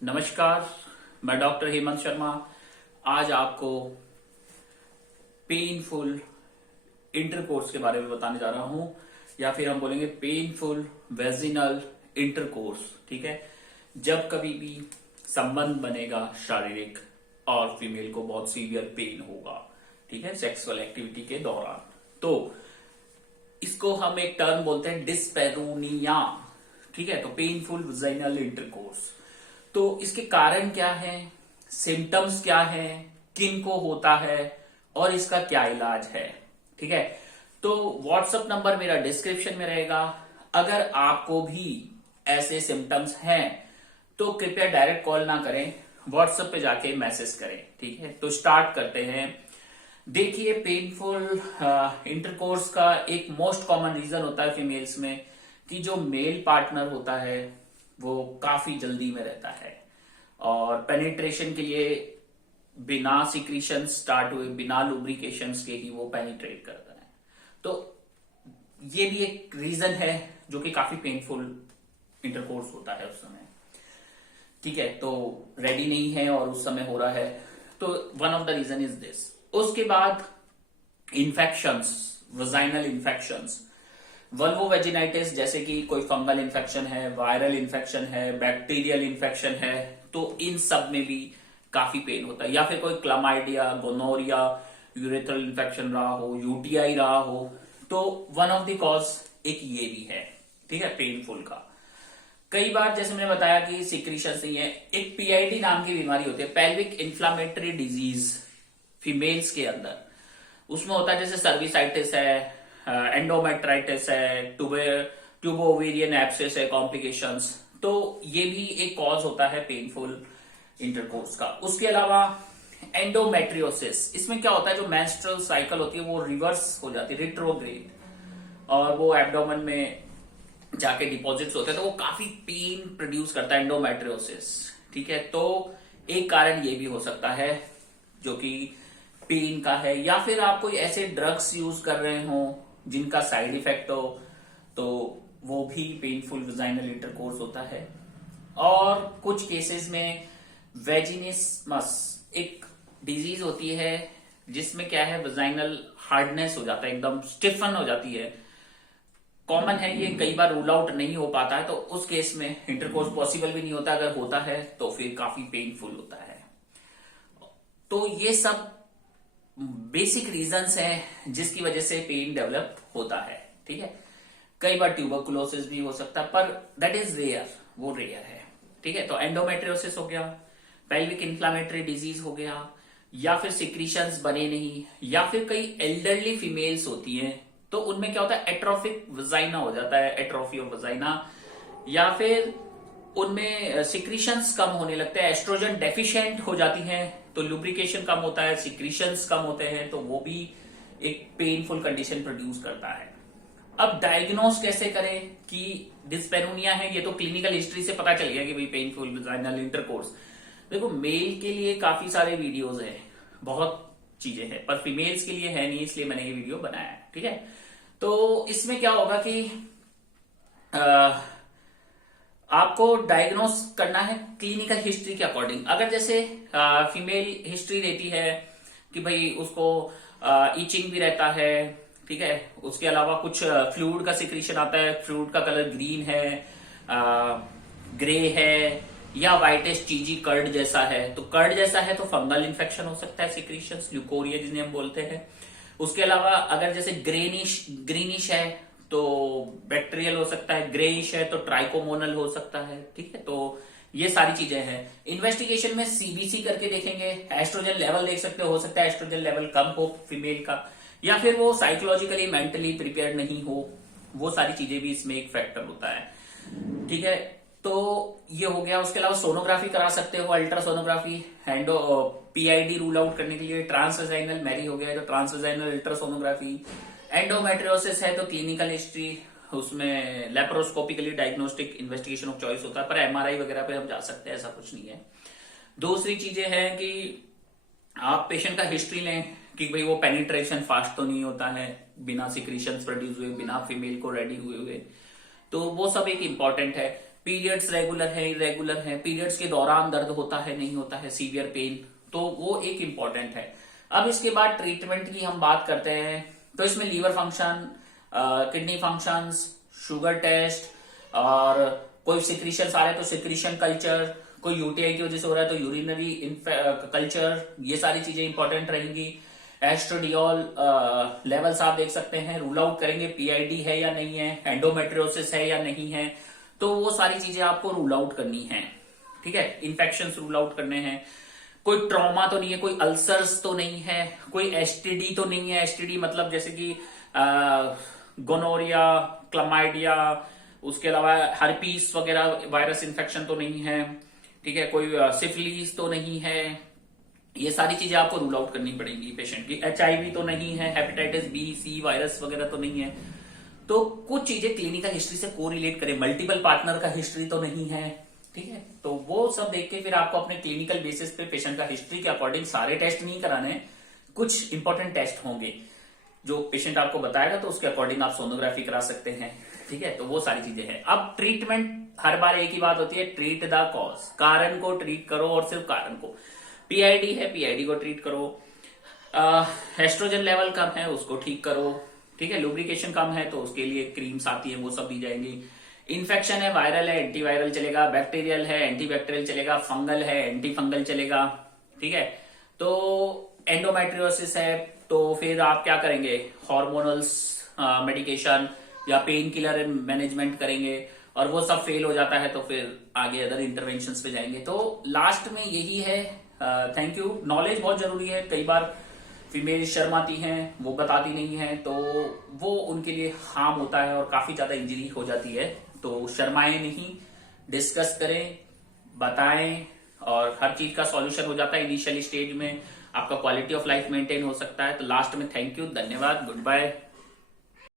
नमस्कार, मैं डॉक्टर हेमंत शर्मा। आज आपको पेनफुल इंटरकोर्स के बारे में बताने जा रहा हूं, या फिर हम बोलेंगे पेनफुल वेजिनल इंटरकोर्स। ठीक है, जब कभी भी संबंध बनेगा शारीरिक और फीमेल को बहुत सीवियर पेन होगा, ठीक है, सेक्सुअल एक्टिविटी के दौरान, तो इसको हम एक टर्म बोलते हैं डिस्पेरूनिया। ठीक है, तो पेनफुल वेजाइनल इंटरकोर्स। तो इसके कारण क्या है, सिम्टम्स क्या है, किन को होता है और इसका क्या इलाज है। ठीक है, तो व्हाट्सएप नंबर मेरा डिस्क्रिप्शन में रहेगा। अगर आपको भी ऐसे सिम्टम्स हैं तो कृपया डायरेक्ट कॉल ना करें, व्हाट्सएप पे जाके मैसेज करें। ठीक है, तो स्टार्ट करते हैं। देखिए, पेनफुल इंटरकोर्स का एक मोस्ट कॉमन रीजन होता है फीमेल्स में कि जो मेल पार्टनर होता है वो काफी जल्दी में रहता है और पेनिट्रेशन के लिए बिना सिक्रीशन स्टार्ट हुए, बिना लुब्रिकेशंस के ही वो पेनिट्रेट करता है। तो ये भी एक रीजन है जो कि काफी पेनफुल इंटरकोर्स होता है उस समय। ठीक है, तो रेडी नहीं है और उस समय हो रहा है, तो one of the reason is this. उसके बाद इन्फेक्शंस, वजाइनल इन्फेक्शंस, वल्वोवेजिनाइटिस, जैसे कि कोई फंगल इन्फेक्शन है, वायरल इन्फेक्शन है, बैक्टीरियल इन्फेक्शन है, तो इन सब में भी काफी पेन होता है। या फिर कोई क्लमाइडिया, गोनोरिया, यूरेथ्रल इन्फेक्शन रहा हो, यूटीआई रहा हो, तो वन ऑफ द कॉज एक ये भी है। ठीक है, पेनफुल का। कई बार जैसे मैंने बताया कि सिक्रीशन नहीं है, एक पीआईडी नाम की बीमारी होती है, पेल्विक इन्फ्लामेटरी डिजीज, फीमेल्स के अंदर। उसमें होता है जैसे सर्विसाइटिस है, एंडोमेट्राइटिस है, ट्यूबो ओवेरियन एब्सेस है, कॉम्प्लिकेशंस। तो ये भी एक कॉज होता है पेनफुल इंटरकोर्स का। उसके अलावा एंडोमेट्रियोसिस, इसमें क्या होता है, जो मेंस्ट्रुअल साइकिल होती है वो रिवर्स हो जाती है, रिट्रोग्रेड, और वो एब्डोमेन में जाके डिपॉजिट्स होते हैं, तो वो काफी पेन प्रोड्यूस करता है, एंडोमेट्रियोसिस। ठीक है, तो एक कारण ये भी हो सकता है जो कि पेन का है। या फिर आप कोई ऐसे ड्रग्स यूज कर रहे हो जिनका साइड इफेक्ट हो, तो वो भी पेनफुल वेजाइनल इंटरकोर्स होता है। और कुछ केसेस में वेजिनिसमस एक डिजीज होती है जिसमें क्या है, वेजाइनल हार्डनेस हो जाता है, एकदम स्टिफन हो जाती है। कॉमन है ये, कई बार रूल आउट नहीं हो पाता है, तो उस केस में इंटरकोर्स पॉसिबल भी नहीं होता। अगर होता है तो फिर काफी पेनफुल होता है। तो ये सब बेसिक रीजंस हैं जिसकी वजह से पेन डेवलप होता है। ठीक है, कई बार ट्यूबरकुलोसिस भी हो सकता है, पर दैट इज रेयर, वो रेयर है। ठीक है, तो एंडोमेट्रियोसिस हो गया, पेल्विक इन्फ्लामेटरी डिजीज हो गया, या फिर सिक्रीशंस बने नहीं, या फिर कई एल्डरली फीमेल्स होती हैं तो उनमें क्या होता है, एट्रोफिक वजाइना हो जाता है, एट्रोफी ऑफ वजाइना, या फिर उनमें सिक्रीशंस कम होने लगते हैं, एस्ट्रोजन डेफिशिएंट हो जाती हैं, तो लुब्रिकेशन कम होता है, सिक्रीशंस कम होते हैं, तो वो भी एक पेनफुल कंडीशन प्रोड्यूस करता है। अब डायग्नोस कैसे करें कि डिस्पेरूनिया है, ये तो क्लिनिकल हिस्ट्री से पता चल गया कि भाई पेनफुल वेजाइनल इंटरकोर्स। देखो, मेल के लिए काफी सारे वीडियोस हैं, बहुत चीजें हैं, पर फीमेल्स के लिए है नहीं, इसलिए मैंने ये वीडियो बनाया है। ठीक है, तो इसमें क्या होगा कि आपको डायग्नोस करना है क्लिनिकल हिस्ट्री के अकॉर्डिंग। अगर जैसे फीमेल हिस्ट्री रहती है कि भाई उसको ईचिंग भी रहता है, ठीक है, उसके अलावा कुछ फ्लूइड का सिक्रीशन आता है, फ्लूइड का कलर ग्रीन है, ग्रे है, या व्हाइटिश चीजी कर्ड जैसा है, तो कर्ड जैसा है तो फंगल इन्फेक्शन हो सकता है, सिक्रीशंस, ल्यूकोरिया जिन्हें हम बोलते हैं। उसके अलावा अगर जैसे ग्रीनिश है तो बैक्टीरियल हो सकता है, ग्रेइश है तो ट्राइकोमोनल हो सकता है। ठीक है, तो ये सारी चीजें हैं। इन्वेस्टिगेशन में सीबीसी करके देखेंगे, एस्ट्रोजन लेवल देख सकते हो सकता है एस्ट्रोजन लेवल कम हो फीमेल का, या फिर वो साइकोलॉजिकली मेंटली प्रिपेयर नहीं हो, वो सारी चीजें भी इसमें एक फैक्टर होता है। ठीक है, तो ये हो गया। उसके अलावा सोनोग्राफी करा सकते हो, अल्ट्रासोनोग्राफी, हैंडो पीआईडी रूल आउट करने के लिए। ट्रांसवेजाइनल मैरी हो गया तो ट्रांसवेजाइनल अल्ट्रासोनोग्राफी। एंडोमेट्रियोसिस है तो क्लिनिकल हिस्ट्री, उसमें लेप्रोस्कोपिकली डायग्नोस्टिक इन्वेस्टिगेशन ऑफ चॉइस होता है, पर एमआरआई वगैरह पे हम जा सकते हैं, ऐसा कुछ नहीं है। दूसरी चीजें हैं कि आप पेशेंट का हिस्ट्री लें कि भाई वो पेनिट्रेशन फास्ट तो नहीं होता है, बिना सिक्रीशंस प्रोड्यूस हुए, बिना फीमेल को रेडी हुए हुए, तो वो सब एक इंपॉर्टेंट है। पीरियड्स रेगुलर है इरेगुलर है, पीरियड्स के दौरान दर्द होता है नहीं होता है, सीवियर पेन, तो वो एक इंपॉर्टेंट है। अब इसके बाद ट्रीटमेंट की हम बात करते हैं, तो इसमें liver function, kidney functions, sugar test, और कोई सिक्रीशन आ रहा है तो सिक्रीशन कल्चर, कोई यूटीआई की वजह से हो रहा है तो यूरिनरी कल्चर, ये सारी चीजें इंपॉर्टेंट रहेंगी। एस्ट्रोडियोल लेवल्स आप देख सकते हैं, रूल आउट करेंगे पीआईडी है या नहीं है, एंडोमेट्रियोसिस है या नहीं है, तो वो सारी चीजें आपको रूल आउट करनी है। ठीक है, इन्फेक्शन रूल आउट करने हैं, कोई ट्रॉमा तो नहीं है, कोई अल्सर्स तो नहीं है, कोई एसटीडी तो नहीं है। एसटीडी मतलब जैसे कि गोनोरिया, क्लमाइडिया, उसके अलावा हर्पीस वगैरह वायरस इन्फेक्शन तो नहीं है। ठीक है, कोई सिफिलिस तो नहीं है। ये सारी चीजें आपको रूल आउट करनी पड़ेगी पेशेंट की। एचआईवी तो नहीं है, हेपेटाइटिस बी सी वायरस वगैरह तो नहीं है। तो कुछ चीजें क्लिनिकल हिस्ट्री से कोरिलेट करें, मल्टीपल पार्टनर का हिस्ट्री तो नहीं है। ठीक है, तो वो सब देख के फिर आपको अपने क्लिनिकल बेसिस पे पेशेंट का हिस्ट्री के अकॉर्डिंग सारे टेस्ट नहीं कराने, कुछ इंपॉर्टेंट टेस्ट होंगे जो पेशेंट आपको बताएगा, तो उसके अकॉर्डिंग आप सोनोग्राफी करा सकते हैं। ठीक है, तो वो सारी चीजें हैं। अब ट्रीटमेंट हर बार एक ही बात होती है, ट्रीट द कॉज, कारण को ट्रीट करो और सिर्फ कारण को। पीआईडी है, पीआईडी को ट्रीट करो। एस्ट्रोजन लेवल कम है, उसको ठीक करो। ठीक है, लुब्रिकेशन कम है तो उसके लिए क्रीम्स आती है, वो सब दी जाएंगी। इन्फेक्शन है, वायरल है, एंटीवायरल चलेगा, बैक्टीरियल है, एंटीबैक्टीरियल चलेगा, फंगल है, एंटी फंगल चलेगा। ठीक है, तो एंडोमेट्रियोसिस है तो फिर आप क्या करेंगे, हार्मोनल्स मेडिकेशन या पेन किलर मैनेजमेंट करेंगे, और वो सब फेल हो जाता है तो फिर आगे अदर इंटरवेंशंस पे जाएंगे। तो लास्ट में यही है। Thank you. नॉलेज बहुत जरूरी है, कई बार फीमेल शर्माती हैं, वो बताती नहीं है, तो वो उनके लिए हार्म होता है और काफी ज्यादा इंजरी हो जाती है। तो शर्माएं नहीं, डिस्कस करें, बताएं, और हर चीज का सॉल्यूशन हो जाता है। इनिशियल स्टेज में आपका क्वालिटी ऑफ लाइफ मेंटेन हो सकता है। तो लास्ट में थैंक यू, धन्यवाद, गुड बाय।